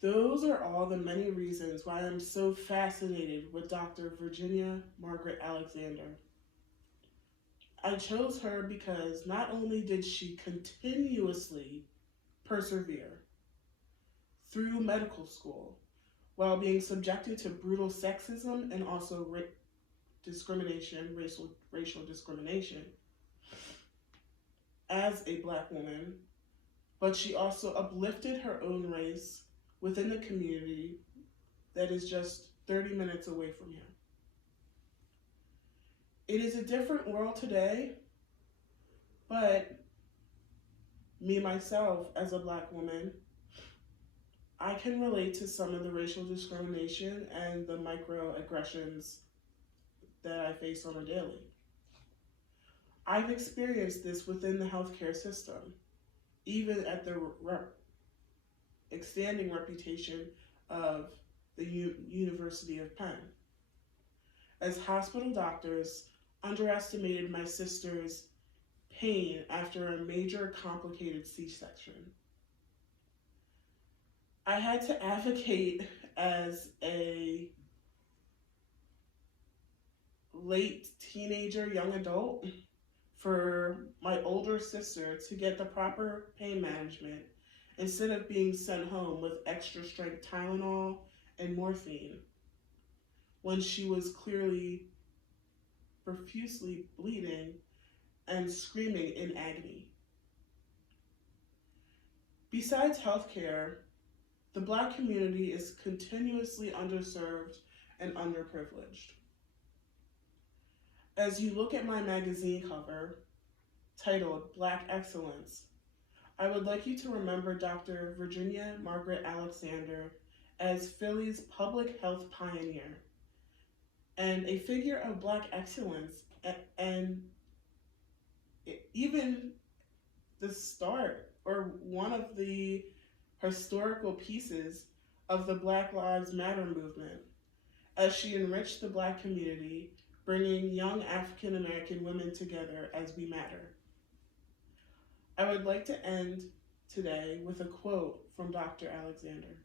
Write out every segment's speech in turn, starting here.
Those are all the many reasons why I'm so fascinated with Dr. Virginia Margaret Alexander. I chose her because not only did she continuously persevere through medical school while being subjected to brutal sexism and also discrimination, racial discrimination as a black woman, but she also uplifted her own race within the community that is just 30 minutes away from here. It is a different world today, but me, myself, as a black woman, I can relate to some of the racial discrimination and the microaggressions that I face on a daily. I've experienced this within the healthcare system, even at the expanding reputation of the University of Penn, as hospital doctors underestimated my sister's pain after a major complicated C-section. I had to advocate as a late teenager, young adult, for my older sister to get the proper pain management instead of being sent home with extra strength Tylenol and morphine when she was clearly profusely bleeding and screaming in agony. Besides healthcare, the Black community is continuously underserved and underprivileged. As you look at my magazine cover titled Black Excellence, I would like you to remember Dr. Virginia Margaret Alexander as Philly's public health pioneer and a figure of Black excellence, and even the start or one of the historical pieces of the Black Lives Matter movement, as she enriched the Black community, bringing young African American women together as we matter. I would like to end today with a quote from Dr. Alexander.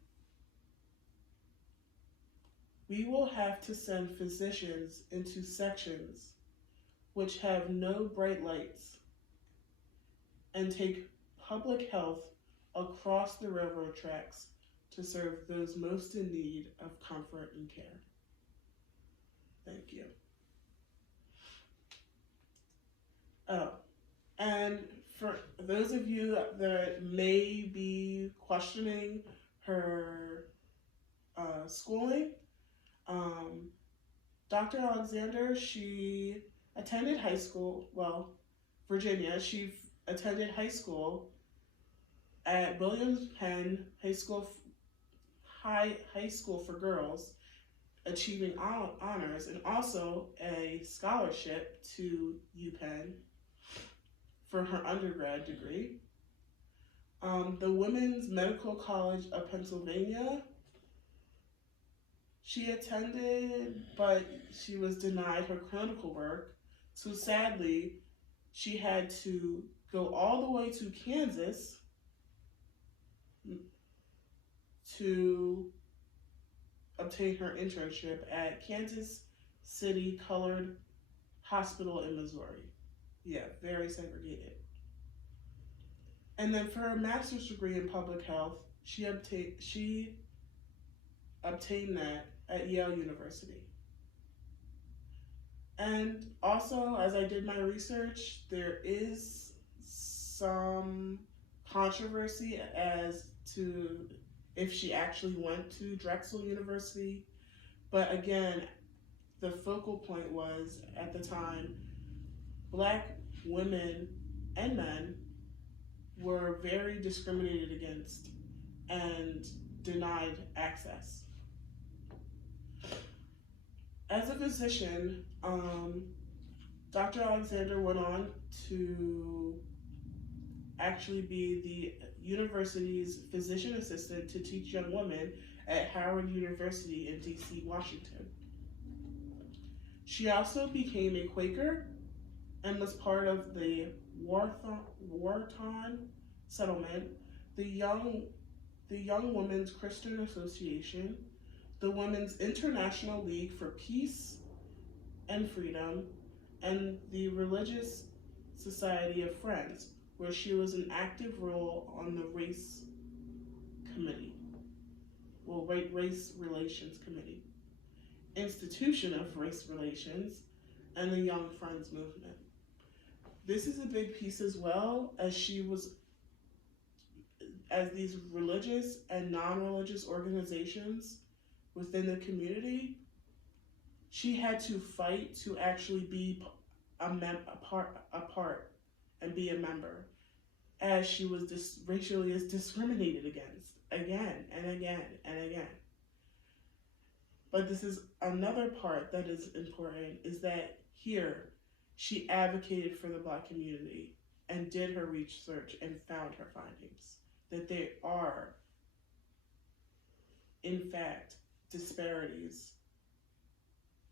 "We will have to send physicians into sections which have no bright lights and take public health across the railroad tracks to serve those most in need of comfort and care." Thank you. Oh, and for those of you that may be questioning her schooling, Dr. Alexander, she attended high school, Virginia, she attended high school at Williams Penn High School for Girls, achieving honors and also a scholarship to UPenn for her undergrad degree. The Women's Medical College of Pennsylvania, she attended, but she was denied her clinical work. So sadly, she had to go all the way to Kansas to obtain her internship at Kansas City Colored Hospital in Missouri. Yeah, very segregated. And then for her master's degree in public health, she obtained that at Yale University. And also, as I did my research, there is some controversy as to if she actually went to Drexel University. But again, the focal point was, at the time, Black women and men were very discriminated against and denied access. As a physician, Dr. Alexander went on to actually be the university's physician assistant to teach young women at Howard University in DC, Washington. She also became a Quaker and was part of the Wharton settlement, the the Young Women's Christian Association, the Women's International League for Peace and Freedom, and the Religious Society of Friends, where she was an active role on the Race Committee, Race Relations Committee, Institution of Race Relations, and the Young Friends Movement. This is a big piece as well, as these religious and non-religious organizations within the community, she had to fight to actually be a part and be a member, as she was racially discriminated against again and again and again. But this is another part that is important, is that here she advocated for the Black community and did her research and found her findings that there are, in fact, disparities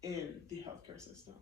in the healthcare system.